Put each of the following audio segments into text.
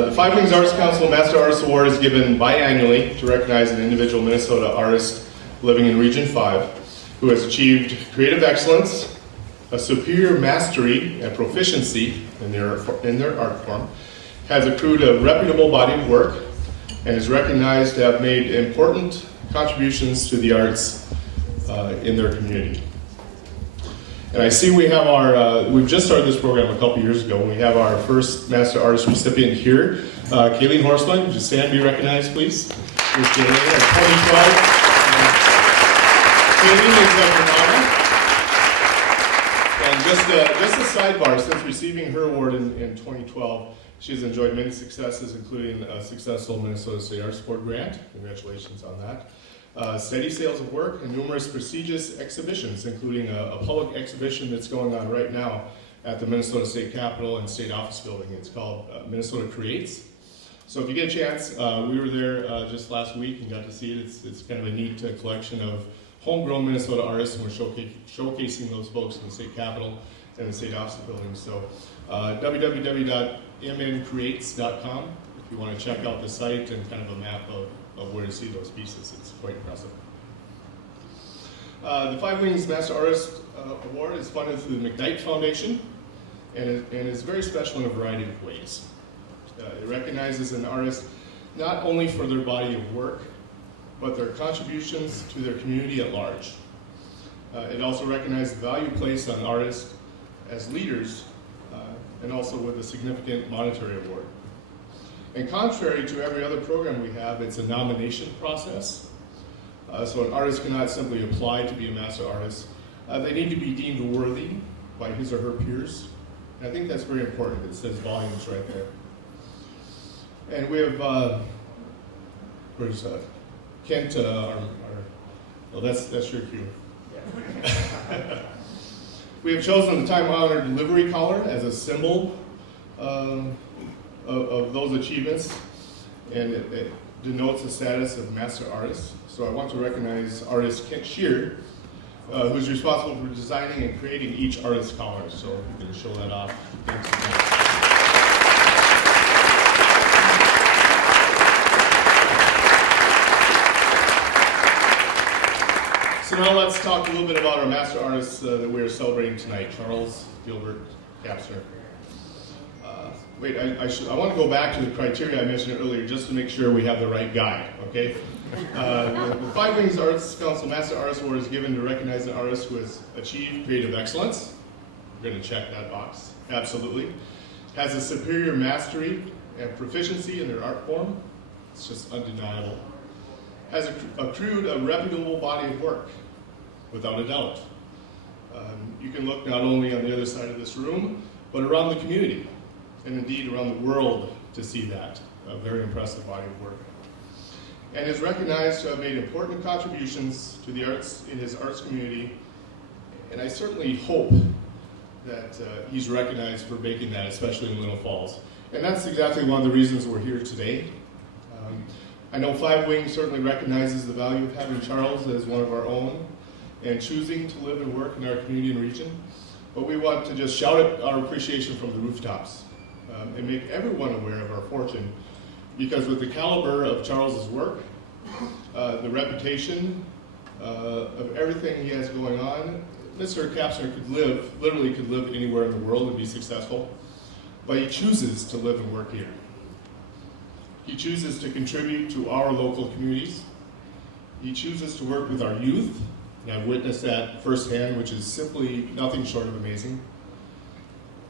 The Five Wings Arts Council Master Artist Award is given biannually to recognize an individual Minnesota artist living in Region 5 who has achieved creative excellence, a superior mastery and proficiency in their art form, has accrued a reputable body of work, and is recognized to have made important contributions to the arts in their community. And I see we have we've just started this program a couple years ago, and we have our first Master Artist recipient here, Kayleen Horseman. Would you stand and be recognized, please? Ms. Kayleen, at 2012. Kayleen is a Vermont. And just a sidebar, since receiving her award in 2012, she's enjoyed many successes, including a successful Minnesota State Arts Board grant. Congratulations on that. Steady sales of work and numerous prestigious exhibitions, including a public exhibition that's going on right now at the Minnesota State Capitol and State Office Building. It's called Minnesota Creates. So if you get a chance, we were there just last week and got to see it. It's kind of a neat collection of homegrown Minnesota artists, and we're showcasing those folks in the State Capitol and the State Office Building. So www.mncreates.com if you want to check out the site and kind of a map of where to see those pieces. It's quite impressive. The Five Wings Master Artist Award is funded through the McKnight Foundation and is very special in a variety of ways. It recognizes an artist not only for their body of work, but their contributions to their community at large. It also recognizes the value placed on artists as leaders and also with a significant monetary award. And contrary to every other program we have, it's a nomination process. So an artist cannot simply apply to be a master artist. They need to be deemed worthy by his or her peers. And I think that's very important. It says volumes right there. And we have, where's Kent, that's your cue. We have chosen the time-honored livery collar as a symbol of those achievements, and it denotes the status of master artist. So I want to recognize artist Kent Shear, who's responsible for designing and creating each artist collar. So if you can show that off. So now let's talk a little bit about our master artists that we are celebrating tonight, Charles Gilbert Kapsner. I want to go back to the criteria I mentioned earlier just to make sure we have the right guy, okay? The Five Wings Arts Council Master Artist Award is given to recognize an artist who has achieved creative excellence. We're going to check that box, absolutely. Has a superior mastery and proficiency in their art form. It's just undeniable. Has accrued a reputable body of work, without a doubt. You can look not only on the other side of this room, but around the community, and indeed around the world to see that. A very impressive body of work. And is recognized to have made important contributions to the arts in his arts community, and I certainly hope that he's recognized for making that, especially in Little Falls. And that's exactly one of the reasons we're here today. I know Five Wings certainly recognizes the value of having Charles as one of our own and choosing to live and work in our community and region. But we want to just shout out our appreciation from the rooftops and make everyone aware of our fortune, because with the caliber of Charles's work, the reputation of everything he has going on, Mr. Kapsner literally could live anywhere in the world and be successful, but he chooses to live and work here. He chooses to contribute to our local communities. He chooses to work with our youth, and I've witnessed that firsthand, which is simply nothing short of amazing.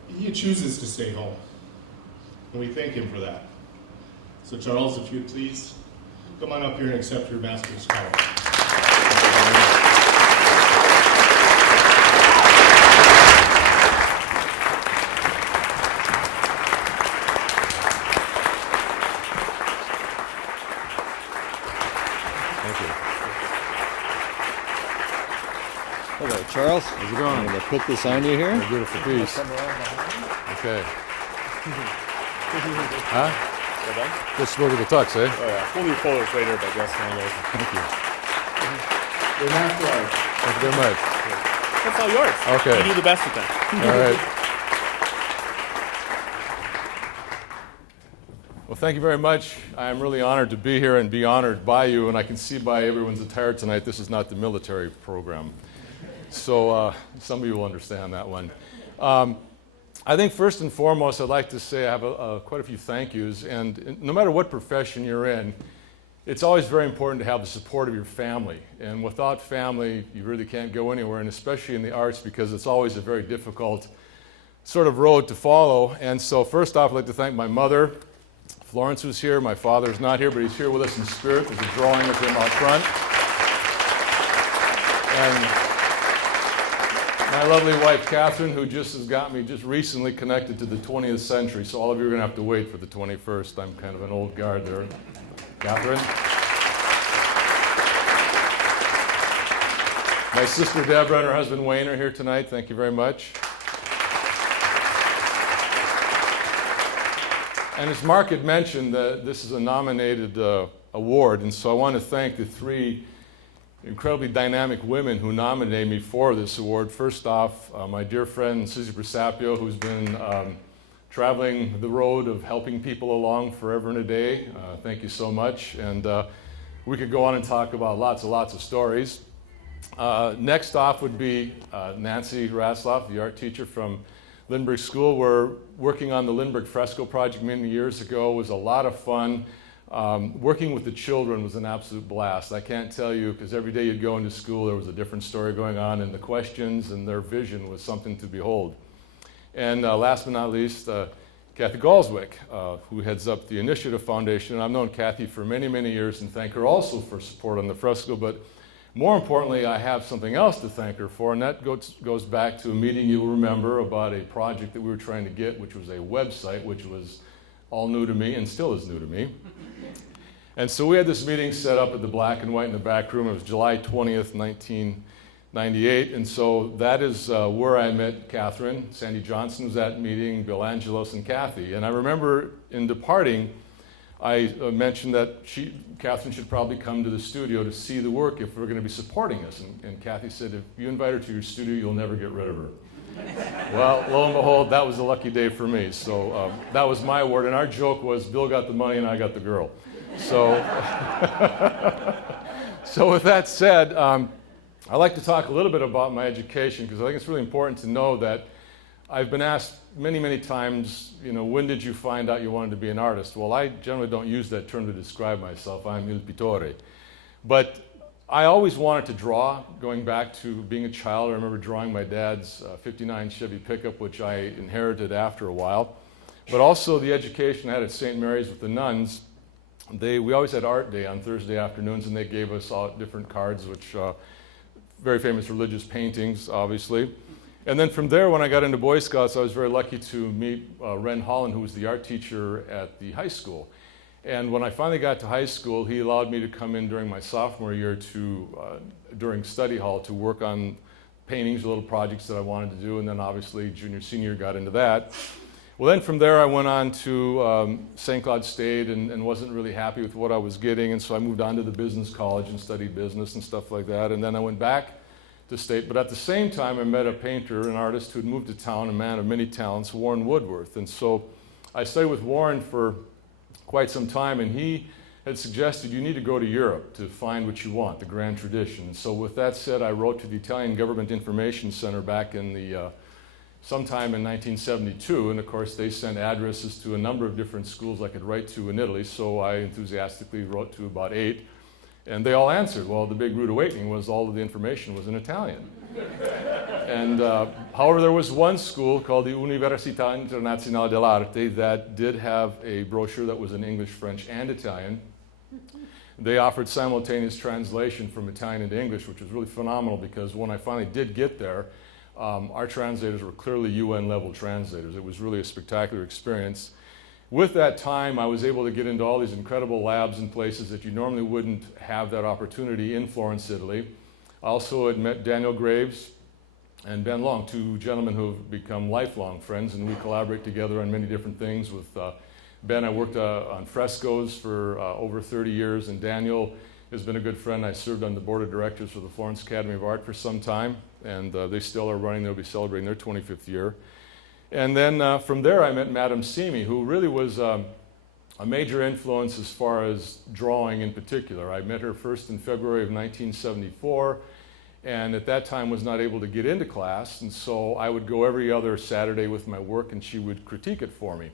He chooses to stay home, and we thank him for that. So Charles, if you'd please come on up here and accept your master's collar. Hello, Charles. How's it going? I'm going to put this on you here. A beautiful piece. Okay. Huh? Just over the tux, eh? Oh yeah, we'll do photos later, but yes, no, no. Thank you. They're not yours. Thank you very much. That's all yours. Okay. You do the best with them. All right. thank you very much. I'm really honored to be here and be honored by you, and I can see by everyone's attire tonight this is not the military program. So some of you will understand that one. I think first and foremost, I'd like to say I have quite a few thank yous, and no matter what profession you're in, it's always very important to have the support of your family. And without family, you really can't go anywhere, and especially in the arts, because it's always a very difficult sort of road to follow. And so first off, I'd like to thank my mother, Florence, who's here. My father's not here, but he's here with us in spirit. There's a drawing of him out front. And my lovely wife, Catherine, who just has got me just recently connected to the 20th century. So all of you are going to have to wait for the 21st. I'm kind of an old guard there. Catherine. My sister Deborah and her husband Wayne are here tonight. Thank you very much. And as Mark had mentioned, this is a nominated award, and so I want to thank the three incredibly dynamic women who nominated me for this award. First off, my dear friend Susie Presapio, who's been traveling the road of helping people along forever and a day. Thank you so much. And we could go on and talk about lots of stories. Next off would be Nancy Rasloff, the art teacher from Lindbergh School. We're working on the Lindbergh Fresco project many years ago. It was a lot of fun. Working with the children was an absolute blast. I can't tell you, because every day you'd go into school, there was a different story going on, and the questions and their vision was something to behold. And last but not least, Kathy Galswick, who heads up the Initiative Foundation. I've known Kathy for many, many years and thank her also for support on the fresco, but more importantly, I have something else to thank her for, and that goes back to a meeting you'll remember about a project that we were trying to get, which was a website, which was all new to me and still is new to me. And so we had this meeting set up at the Black and White in the back room. It was July 20th, 1998, and so that is where I met Catherine. Sandy Johnson was at the meeting, Bill Angelos, and Kathy. And I remember in departing, I mentioned that Catherine should probably come to the studio to see the work if we're going to be supporting us. And Kathy said, if you invite her to your studio, you'll never get rid of her. Well, lo and behold, that was a lucky day for me. So that was my award. And our joke was Bill got the money and I got the girl. So, so with that said, I'd like to talk a little bit about my education, because I think it's really important to know that I've been asked many, many times, when did you find out you wanted to be an artist? Well, I generally don't use that term to describe myself. I'm il pittore. But I always wanted to draw, going back to being a child. I remember drawing my dad's 59 Chevy pickup, which I inherited after a while. But also the education I had at St. Mary's with the nuns. We always had art day on Thursday afternoons, and they gave us all different cards, which very famous religious paintings, obviously. And then from there, when I got into Boy Scouts, I was very lucky to meet Ren Holland, who was the art teacher at the high school. And when I finally got to high school, he allowed me to come in during my sophomore year during study hall to work on paintings, little projects that I wanted to do, and then obviously junior, senior got into that. Well, then from there, I went on to St. Cloud State and wasn't really happy with what I was getting, and so I moved on to the business college and studied business and stuff like that, and then I went back to State. But at the same time, I met a painter, an artist who had moved to town, a man of many talents, Warren Woodworth. And so I studied with Warren for quite some time, and he had suggested you need to go to Europe to find what you want, the grand tradition. So with that said, I wrote to the Italian Government Information Center back in sometime in 1972, and of course they sent addresses to a number of different schools I could write to in Italy, so I enthusiastically wrote to about 8. And they all answered. Well, the big rude awakening was all of the information was in Italian. And however, there was one school called the Università Internazionale dell'Arte that did have a brochure that was in English, French, and Italian. They offered simultaneous translation from Italian into English, which was really phenomenal, because when I finally did get there, our translators were clearly UN-level translators. It was really a spectacular experience. With that time, I was able to get into all these incredible labs and places that you normally wouldn't have that opportunity in Florence, Italy. I also had met Daniel Graves and Ben Long, two gentlemen who have become lifelong friends, and we collaborate together on many different things. With Ben, I worked on frescoes for over 30 years, and Daniel has been a good friend. I served on the board of directors for the Florence Academy of Art for some time, and they still are running. They'll be celebrating their 25th year. And then from there, I met Madame Simi, who really was a major influence as far as drawing in particular. I met her first in February of 1974, and at that time was not able to get into class, and so I would go every other Saturday with my work and she would critique it for me.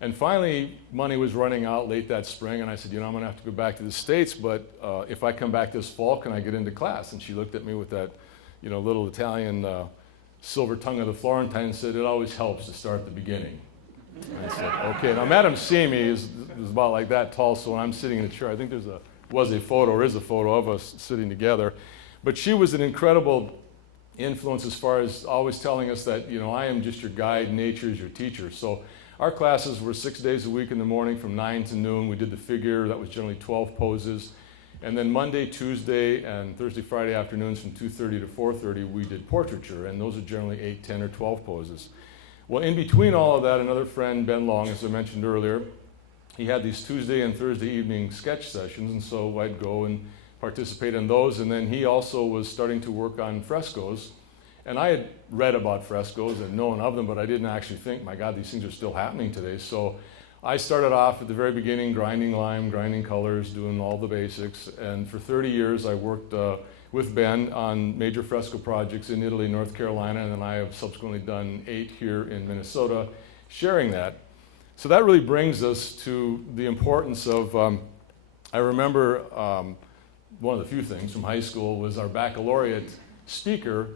And finally, money was running out late that spring, and I said, I'm gonna have to go back to the States, but if I come back this fall, can I get into class? And she looked at me with that, little Italian silver tongue of the Florentine and said, it always helps to start at the beginning. And I said, okay. Now, Madame Simi is about like that tall, so when I'm sitting in a chair, I think there is a photo of us sitting together. But she was an incredible influence as far as always telling us that, I am just your guide, nature is your teacher. So our classes were 6 days a week in the morning from 9 to noon. We did the figure, that was generally 12 poses. And then Monday, Tuesday, and Thursday, Friday afternoons from 2:30 to 4:30, we did portraiture, and those are generally 8, 10, or 12 poses. Well, in between all of that, another friend, Ben Long, as I mentioned earlier, he had these Tuesday and Thursday evening sketch sessions, and so I'd go and participate in those. And then he also was starting to work on frescoes. And I had read about frescoes and known of them, but I didn't actually think, my God, these things are still happening today. So I started off at the very beginning, grinding lime, grinding colors, doing all the basics. And for 30 years, I worked with Ben on major fresco projects in Italy, North Carolina, and then I have subsequently done 8 here in Minnesota, sharing that. So that really brings us to the importance of, I remember one of the few things from high school was our baccalaureate speaker.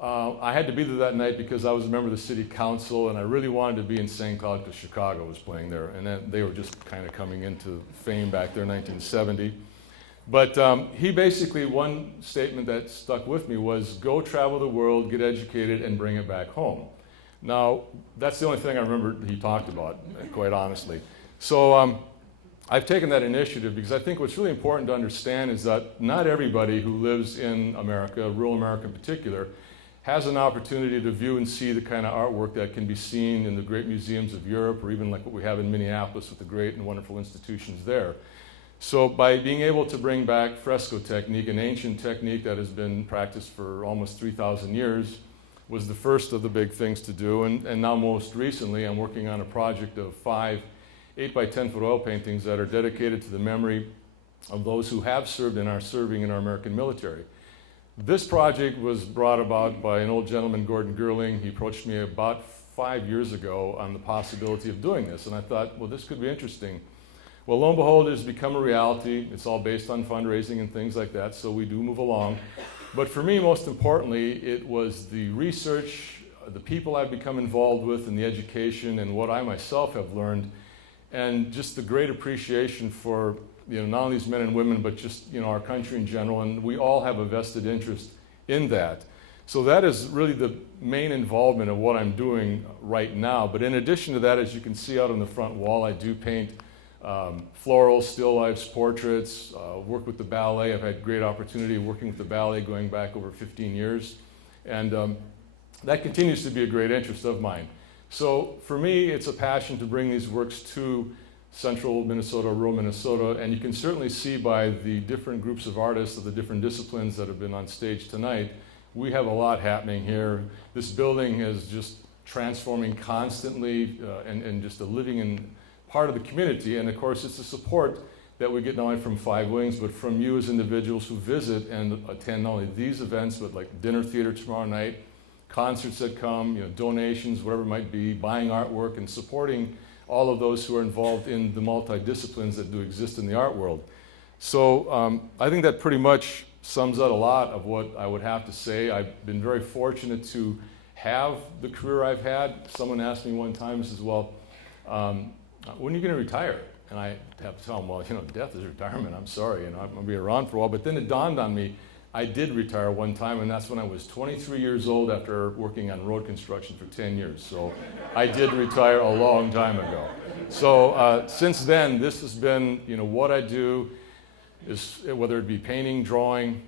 I had to be there that night because I was a member of the city council, and I really wanted to be in St. Cloud because Chicago was playing there, and then they were just kind of coming into fame back there in 1970. But he basically, one statement that stuck with me was, go travel the world, get educated, and bring it back home. Now, that's the only thing I remember he talked about, quite honestly. So I've taken that initiative because I think what's really important to understand is that not everybody who lives in America, rural America in particular, has an opportunity to view and see the kind of artwork that can be seen in the great museums of Europe, or even like what we have in Minneapolis with the great and wonderful institutions there. So by being able to bring back fresco technique, an ancient technique that has been practiced for almost 3,000 years, was the first of the big things to do. And now most recently, I'm working on a project of 5 8 by 10 foot oil paintings that are dedicated to the memory of those who have served and are serving in our American military. This project was brought about by an old gentleman, Gordon Gerling. He approached me about 5 years ago on the possibility of doing this, and I thought, well, this could be interesting. Well, lo and behold, it has become a reality. It's all based on fundraising and things like that, so we do move along. But for me, most importantly, it was the research, the people I've become involved with, and the education, and what I myself have learned, and just the great appreciation for not only these men and women, but just our country in general, and we all have a vested interest in that. So that is really the main involvement of what I'm doing right now. But in addition to that, as you can see out on the front wall, I do paint floral, still lifes, portraits, work with the ballet. I've had great opportunity working with the ballet going back over 15 years. And that continues to be a great interest of mine. So for me, it's a passion to bring these works to central Minnesota, rural Minnesota, and you can certainly see by the different groups of artists of the different disciplines that have been on stage tonight, we have a lot happening here. This building is just transforming constantly and just a living in part of the community. And of course, it's the support that we get not only from Five Wings, but from you as individuals who visit and attend not only these events, but like dinner theater tomorrow night, concerts that come, donations, whatever it might be, buying artwork, and supporting all of those who are involved in the multidisciplines that do exist in the art world. So I think that pretty much sums up a lot of what I would have to say. I've been very fortunate to have the career I've had. Someone asked me one time, says, well, when are you going to retire? And I have to tell them, well, death is retirement. I'm sorry, I'm going to be around for a while. But then it dawned on me, I did retire one time, and that's when I was 23 years old after working on road construction for 10 years. So I did retire a long time ago. So since then, this has been, what I do is, whether it be painting, drawing,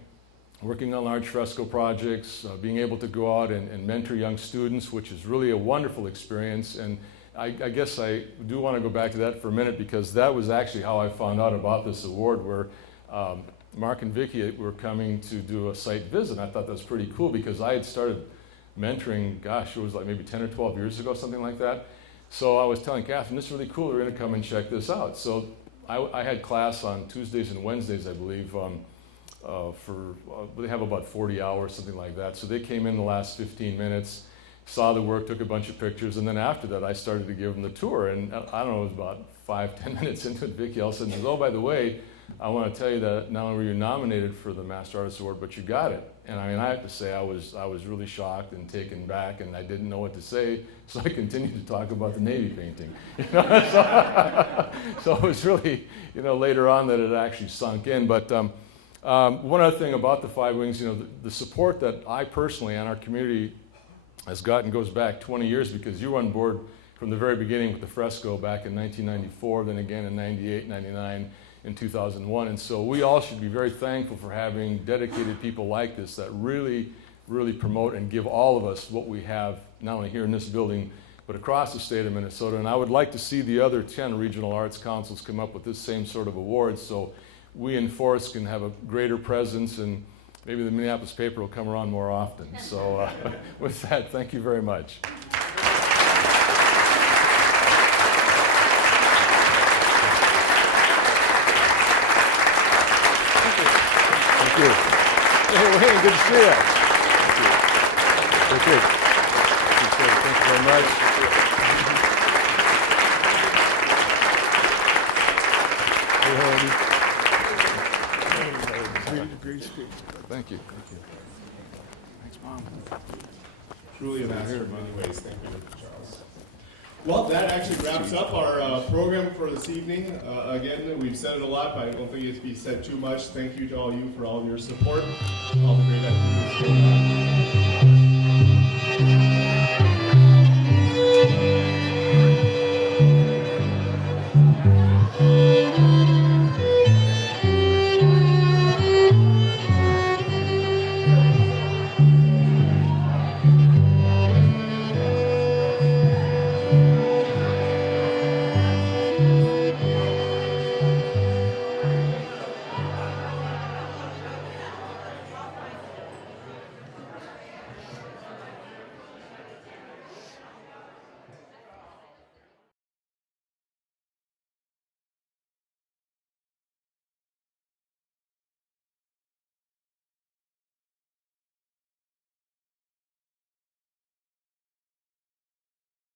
working on large fresco projects, being able to go out and mentor young students, which is really a wonderful experience. And I guess I do want to go back to that for a minute, because that was actually how I found out about this award, where Mark and Vicki were coming to do a site visit. I thought that was pretty cool because I had started mentoring, gosh, it was like maybe 10 or 12 years ago, something like that. So I was telling Catherine, this is really cool, we're going to come and check this out. So I had class on Tuesdays and Wednesdays, I believe, they have about 40 hours, something like that. So they came in the last 15 minutes, saw the work, took a bunch of pictures, and then after that I started to give them the tour. And I don't know, it was about 5-10 minutes into it, Vicki all of a sudden says, oh, by the way, I want to tell you that not only were you nominated for the Master Artist Award, but you got it. And I mean, I have to say, I was really shocked and taken back, and I didn't know what to say, so I continued to talk about the Navy painting. So it was really, later on that it actually sunk in. But one other thing about the Five Wings, the support that I personally and our community has gotten goes back 20 years, because you were on board from the very beginning with the fresco back in 1994, then again in 98, 99, in 2001. And so we all should be very thankful for having dedicated people like this that really, really promote and give all of us what we have, not only here in this building, but across the state of Minnesota. And I would like to see the other 10 regional arts councils come up with this same sort of awards, so we in Forest can have a greater presence, and maybe the Minneapolis paper will come around more often. So with that, thank you very much. Thank you. Hey, Wayne, good to see you. Thank you. Thank you very much. Great speech. Thank you. Thanks, Mom. Truly a master in many ways. Thank you, Charles. Well, that actually wraps up our program for this evening. Again, we've said it a lot, but I don't think it has to be said too much. Thank you to all you for all of your support, all the great activities going on.